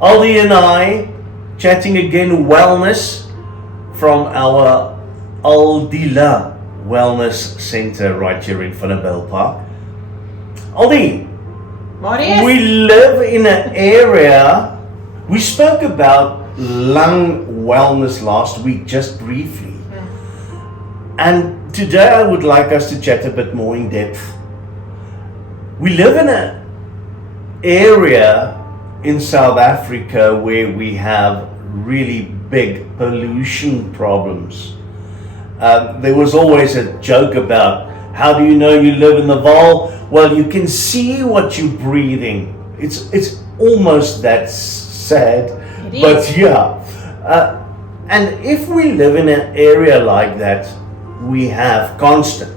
Aldi and I chatting again wellness from our Aldila Wellness Center right here in Funnabell Park. Aldi, Marius? we live in an area, we spoke about lung wellness last week just briefly. And today I would like us to chat a bit more in depth. We live in an area in South Africa where we have really big pollution problems. There was always a joke about, how do you know you live in the Vaal? Well, you can see what you're breathing. It's almost that sad, but yeah. And if we live in an area like that, we have constant.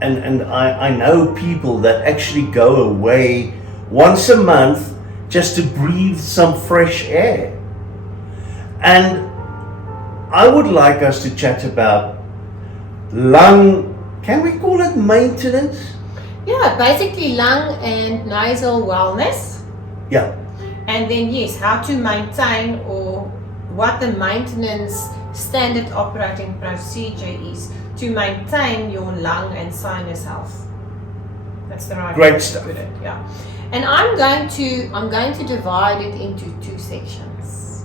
And I know people that actually go away once a month just to breathe some fresh air. And I would like us to chat about lung, can we call it maintenance? Yeah, basically lung and nasal wellness. Yeah. And then yes, how to maintain, or what the maintenance standard operating procedure is to maintain your lung and sinus health. That's the right way Great to stuff. put it. Yeah. And I'm going to divide it into two sections,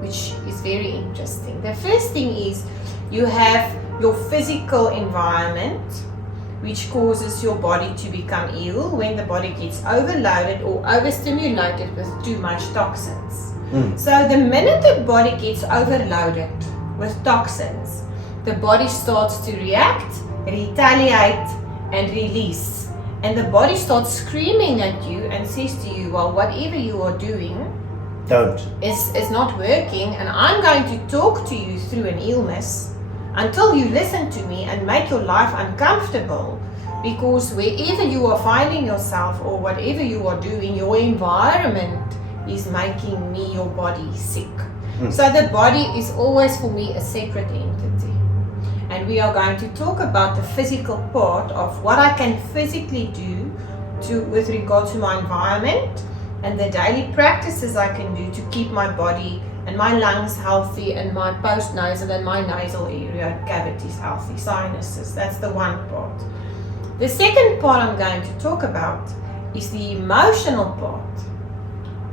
which is very interesting. The first thing is you have your physical environment, which causes your body to become ill when the body gets overloaded or overstimulated with too much toxins. So the minute the body gets overloaded with toxins, the body starts to react, retaliate, and release. And the body starts screaming at you and says to you, well, whatever you are doing is not working, and I'm going to talk to you through an illness until you listen to me and make your life uncomfortable, because wherever you are finding yourself or whatever you are doing, your environment is making me, your body, sick. So the body is always for me a separate entity. And we are going to talk about the physical part of what I can physically do with regard to my environment, and the daily practices I can do to keep my body and my lungs healthy, and my post-nasal and my nasal area cavities healthy, sinuses. That's the one part. The second part I'm going to talk about is the emotional part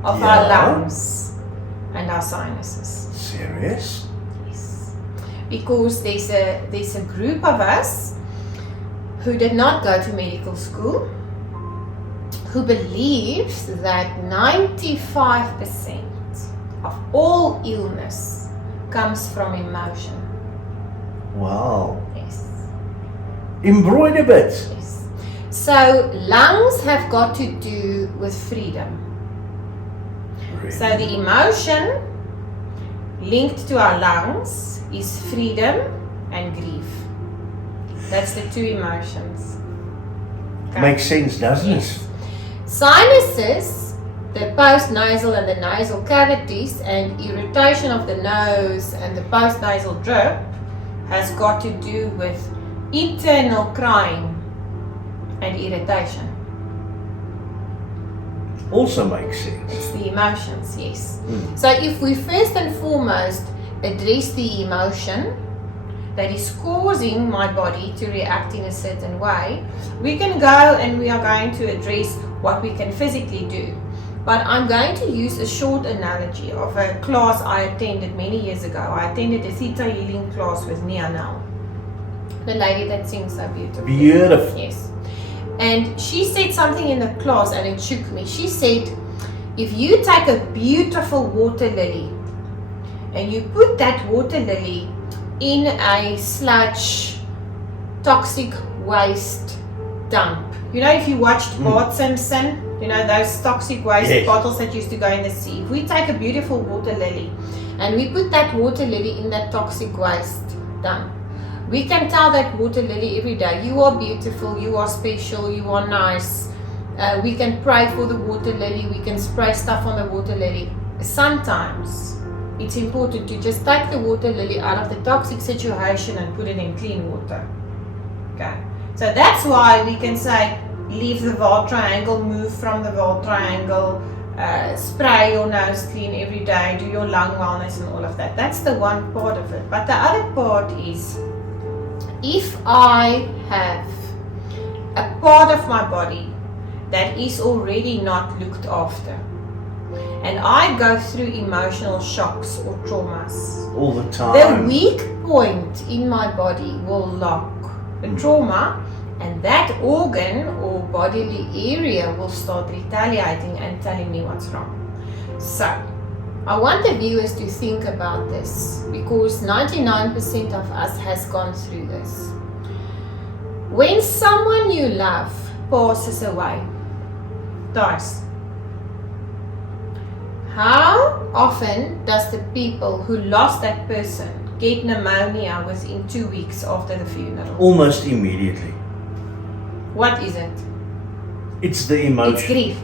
of our lungs and our sinuses. Serious? Yes. Because there's a group of us who did not go to medical school, who believes that 95% of all illness comes from emotion. Wow. Yes. Embroider a bit. Yes. So lungs have got to do with freedom. Really? So the emotion linked to our lungs is freedom and grief. That's the two emotions. Okay. Makes sense, doesn't Yes. it? Sinuses, the post-nasal and the nasal cavities, and irritation of the nose and the post-nasal drip has got to do with internal crying and irritation. Also makes sense. It's the emotions, yes. So if we first and foremost address the emotion that is causing my body to react in a certain way, we can go and we are going to address what we can physically do. But I'm going to use a short analogy of a class I attended many years ago. I attended a theta healing class with Nia Nell, the lady that sings so beautifully. Beautiful. Yes. And she said something in the class and it shook me. She said, if you take a beautiful water lily and you put that water lily in a sludge, toxic waste dump. You know, if you watched Bart Simpson, you know, those toxic waste bottles that used to go in the sea. If we take a beautiful water lily and we put that water lily in that toxic waste dump, we can tell that water lily every day, you are beautiful, you are special, you are nice. We can pray for the water lily, we can spray stuff on the water lily. Sometimes it's important to just take the water lily out of the toxic situation and put it in clean water. Okay, so that's why we can say leave the Vaal triangle, move from the Vaal triangle, spray your nose clean every day, do your lung wellness and all of that. That's the one part of it. But the other part is, if I have a part of my body that is already not looked after, and I go through emotional shocks or traumas, All the time. the weak point in my body will lock a trauma, and that organ or bodily area will start retaliating and telling me what's wrong. So, I want the viewers to think about this, because 99% of us has gone through this. When someone you love passes away, dies, how often does the people who lost that person get pneumonia within 2 weeks after the funeral? Almost immediately. What is it? It's the emotion. It's grief.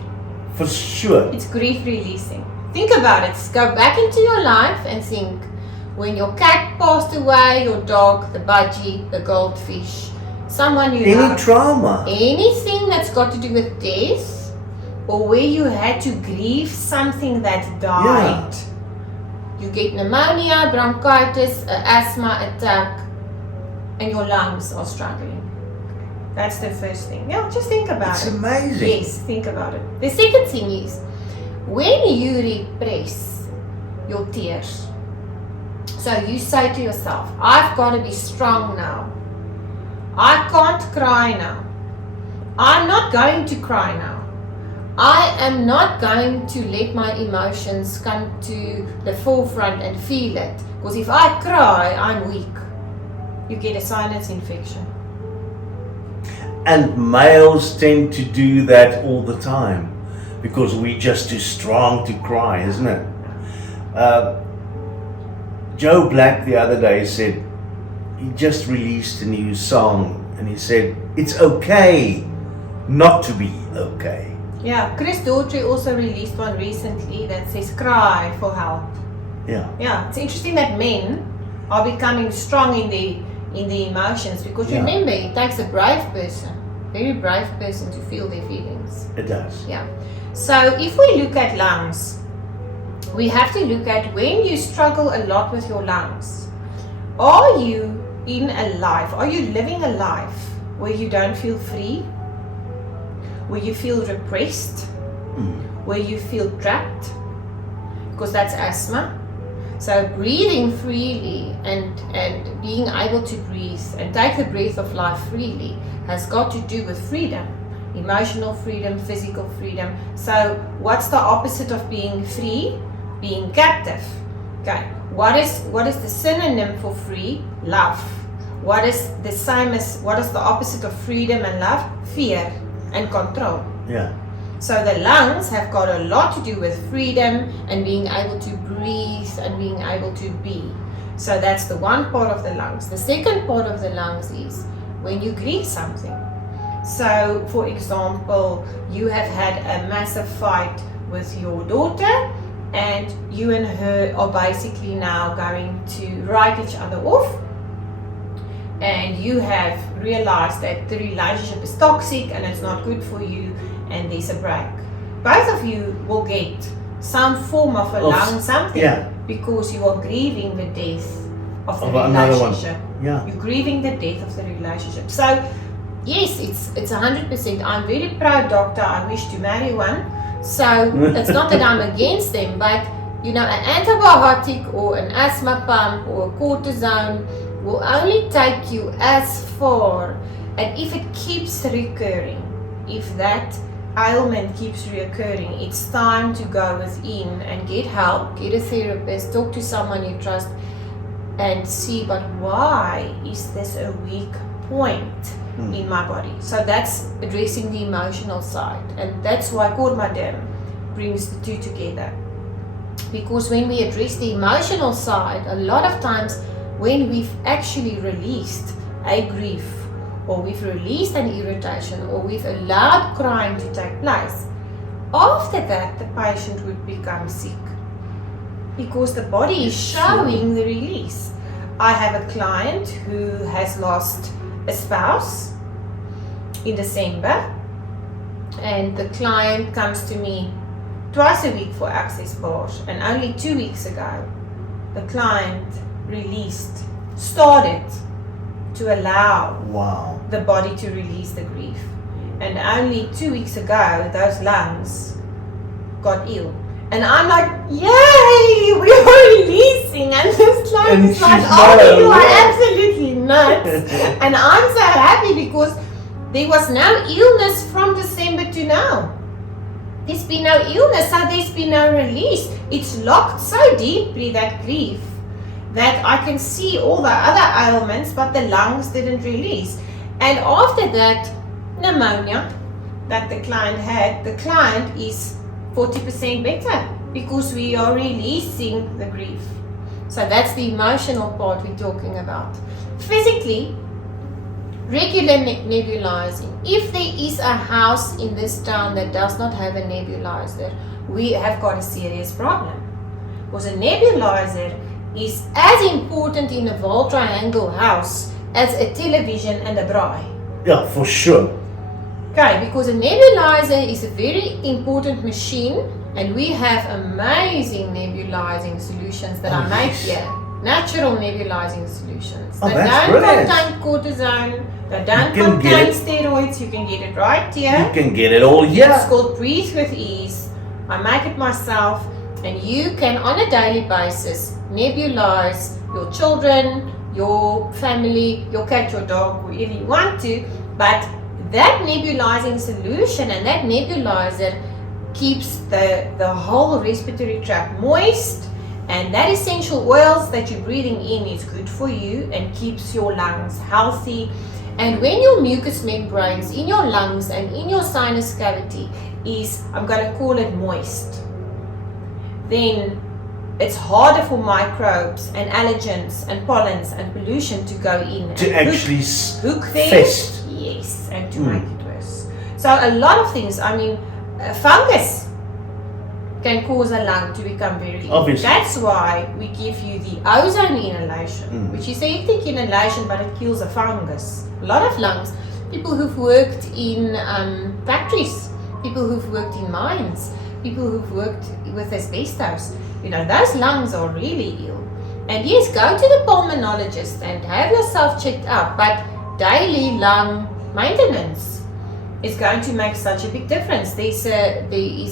For sure. It's grief releasing. Think about it. Go back into your life and think, when your cat passed away, your dog, the budgie, the goldfish, someone you Any love, trauma. anything that's got to do with death, or where you had to grieve something that died. You get pneumonia, bronchitis, asthma attack, and your lungs are struggling. That's the first thing. Yeah, just think about It's it. amazing. Yes, think about it. The second thing is, when you repress your tears, so you say to yourself, I've got to be strong now. I can't cry now. I'm not going to cry now. I am not going to let my emotions come to the forefront and feel it. Because if I cry, I'm weak. You get a sinus infection. And males tend to do that all the time because we're just too strong to cry, isn't it? Joe Black the other day said, he just released a new song and he said, it's okay not to be okay. Yeah, Chris Daughtry also released one recently that says cry for help. Yeah. Yeah, it's interesting that men are becoming strong in the emotions, because Yeah. remember, it takes a brave person, very brave person, to feel their feelings. It does. Yeah. So if we look at lungs, we have to look at when you struggle a lot with your lungs. Are you in a life, are you living a life where you don't feel free? Where you feel repressed? Where you feel trapped? Because that's asthma. So breathing freely and being able to breathe and take the breath of life freely has got to do with freedom. Emotional freedom, physical freedom. So what's the opposite of being free? Being captive. Okay. What is the synonym for free? Love. What is the opposite of freedom and love? Fear and control. Yeah. So the lungs have got a lot to do with freedom and being able to breathe and being able to be. So that's the one part of the lungs. The second part of the lungs is when you grieve something. So for example, you have had a massive fight with your daughter and you and her are basically now going to write each other off. And you have realized that the relationship is toxic and it's not good for you, and there's a break. Both of you will get some form of a lung something, yeah. because you are grieving the death of the another one. relationship. Yeah. You're grieving the death of the relationship. So yes, it's 100%. I'm very proud doctor. I wish to marry one. So it's not that I'm against them, but you know, an antibiotic or an asthma pump or a cortisone will only take you as far, and if it keeps recurring, if that ailment keeps reoccurring, it's time to go within and get help, get a therapist, talk to someone you trust, and see, but why is this a weak point in my body? So that's addressing the emotional side, and that's why Kormadem brings the two together. Because when we address the emotional side, a lot of times when we've actually released a grief, or we've released an irritation, or we've allowed crying to take place, after that the patient would become sick, because the body is showing the release. I have a client who has lost a spouse in December, and the client comes to me twice a week for access bars, and only 2 weeks ago the client started to allow Wow. the body to release the grief. And only 2 weeks ago, those lungs got ill. And I'm like, yay, we are releasing. And this client And is like, she's oh, not you are aware. absolutely nuts. And I'm so happy because there was no illness from December to now. There's been no illness, so there's been no release. It's locked so deeply, that grief, that I can see all the other ailments, but the lungs didn't release. And after that pneumonia that the client had, the client is 40% better because we are releasing the grief. So that's the emotional part we're talking about. Physically, regular nebulizing. If there is a house in this town that does not have a nebulizer, we have got a serious problem. Because a nebulizer is as important in a wall triangle house as a television and a braai. Yeah, for sure. Okay, because a nebulizer is a very important machine, and we have amazing nebulizing solutions that are made here. Natural nebulizing solutions. Oh, They that's don't brilliant. contain cortisone, they don't You can get contain it. steroids, you can get it right here. You can get it all here. It's called Breathe with Ease. I make it myself, and you can on a daily basis nebulize your children, your family, your cat, your dog, whoever you want to, but that nebulizing solution and that nebulizer keeps the whole respiratory tract moist, and that essential oils that you're breathing in is good for you and keeps your lungs healthy. And when your mucous membranes in your lungs and in your sinus cavity is, I'm going to call it moist, then it's harder for microbes and allergens and pollens and pollution to go in To and actually hook there. fest. Yes, and to make it worse. So a lot of things, I mean, fungus can cause a lung to become very ill. Obviously. That's why we give you the ozone inhalation, which is a hectic inhalation, but it kills a fungus. A lot of lungs, people who've worked in factories, people who've worked in mines, people who've worked with asbestos, you know, those lungs are really ill. And yes, go to the pulmonologist and have yourself checked out, but daily lung maintenance is going to make such a big difference. There is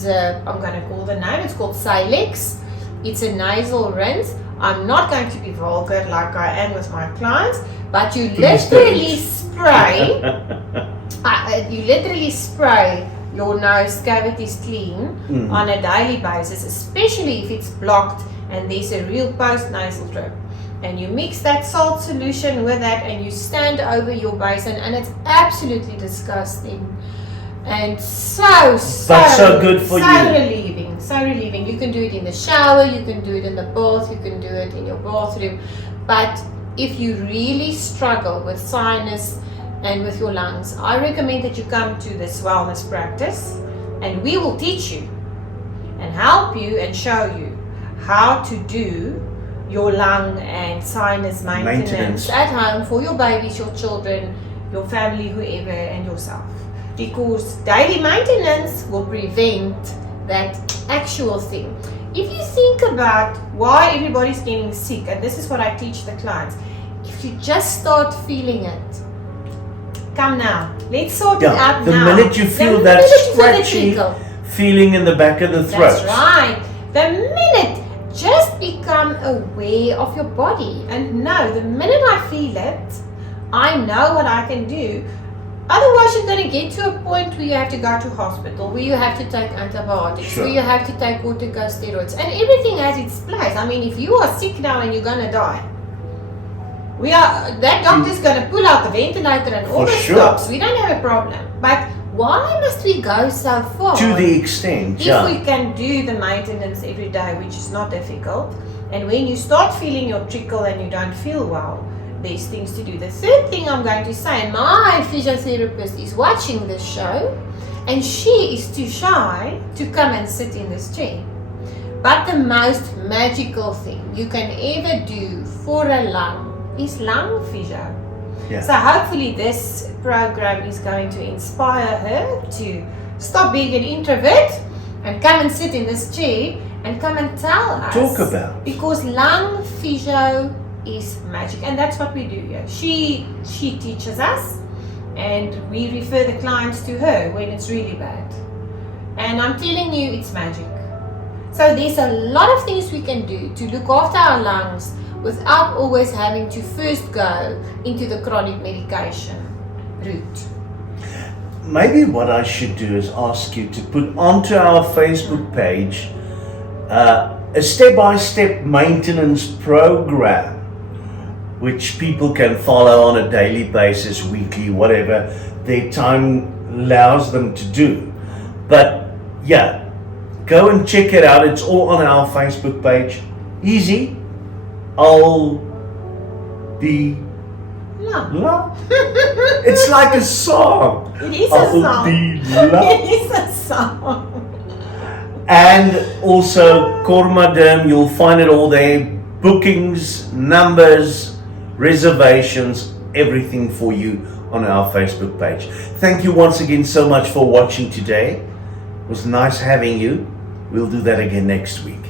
a, I'm going to call the name, it's called Silex. It's a nasal rinse. I'm not going to be vulgar like I am with my clients, but you literally spray, your nose cavities clean on a daily basis, especially if it's blocked and there's a real post-nasal drip. And you mix that salt solution with that and you stand over your basin, and it's absolutely disgusting and so good for you. So relieving. You can do it in the shower, you can do it in the bath, you can do it in your bathroom. But if you really struggle with sinus and with your lungs, I recommend that you come to this wellness practice, and we will teach you and help you and show you how to do your lung and sinus maintenance at home for your babies, your children, your family, whoever, and yourself. Because daily maintenance will prevent that actual thing. If you think about why everybody's getting sick, and this is what I teach the clients, if you just start feeling it, come now. Let's sort it out the now. minute you feel that scratchy feeling in the back of the throat. That's right. The minute, just become aware of your body and know the minute I feel it, I know what I can do. Otherwise, you're going to get to a point where you have to go to hospital, where you have to take antibiotics, where you have to take corticosteroids, and everything has its place. I mean, if you are sick now and you're going to die, that doctor's going to pull out the ventilator and all the stops. We don't have a problem. But why must we go so far? To the extent, if we can do the maintenance every day, which is not difficult, and when you start feeling your trickle and you don't feel well, there's things to do. The third thing I'm going to say, and my physiotherapist is watching this show, and she is too shy to come and sit in this chair. But the most magical thing you can ever do for a lung is lung physio. Yeah. So hopefully this program is going to inspire her to stop being an introvert and come and sit in this chair and come and tell us. Talk about. Because lung physio is magic, and that's what we do here. She teaches us, and we refer the clients to her when it's really bad. And I'm telling you, it's magic. So there's a lot of things we can do to look after our lungs without always having to first go into the chronic medication route. Maybe what I should do is ask you to put onto our Facebook page a step-by-step maintenance program which people can follow on a daily basis, weekly, whatever their time allows them to do. But yeah, go and check it out. It's all on our Facebook page. Easy. I'll be love. It's like a song. It is a song. It is a song. And also Kormadam, you'll find it all there. Bookings, numbers, reservations, everything for you on our Facebook page. Thank you once again so much for watching today. It was nice having you. We'll do that again next week.